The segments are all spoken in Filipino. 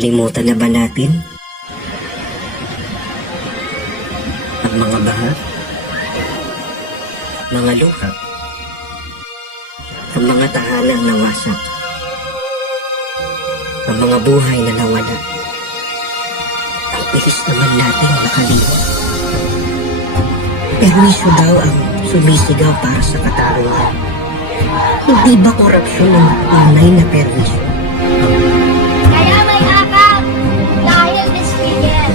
Nakalimutan na ba natin ang mga baha, mga luha, ang mga tahanang nawasak, ang mga buhay na nawala? Ang bilis naman natin nakalimot. Permiso daw ang sumisigaw para sa katarungan. Hindi ba korupsyon ng tunay na permiso? Kaya may akap dahil Miss Miguel.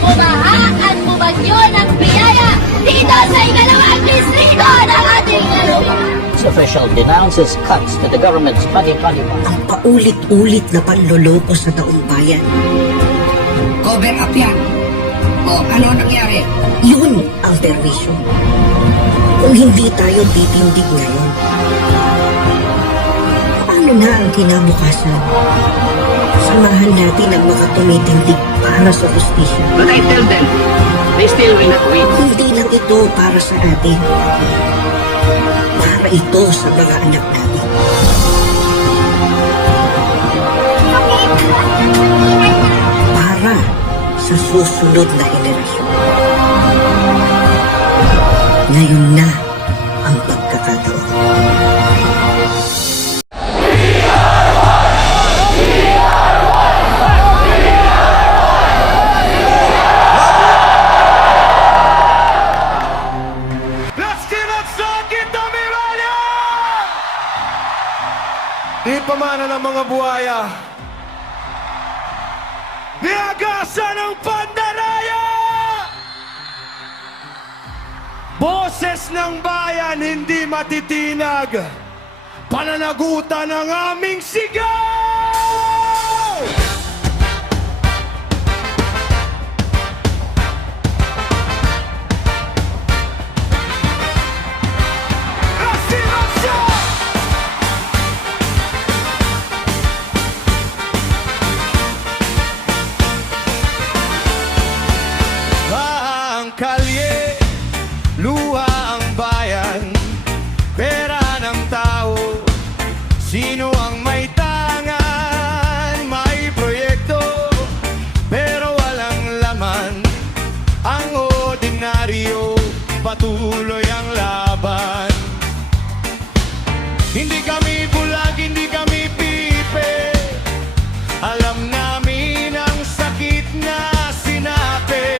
Bumaha at bumagyo ng biyaya dito sa ikalawang distrito ng ating lalawigan. Official denounces cuts to the government's 2021. Ang paulit-ulit na panloloko sa taong bayan. Cover up yan. O ano nangyari? Yun ang perwisyo. Kung hindi tayo titindig ngayon, paano na ang kinabukasan? Samahan natin ang mga tumitindig para sa justisya. But I tell them, they still will not win. Hindi lang ito para sa atin. Para ito sa mga anak natin. Para sa susunod na henerasyon. Ngayon na ang pagkakataon. Di pamana ng mga buhaya, niagasan ng pandaraya! Boses ng bayan hindi matitinag, pananagutan ng aming sigaw! Kalye, luha ang bayan, pera ng tao. Sino ang may tangan, may proyekto, pero walang laman. Ang ordinaryo patuloy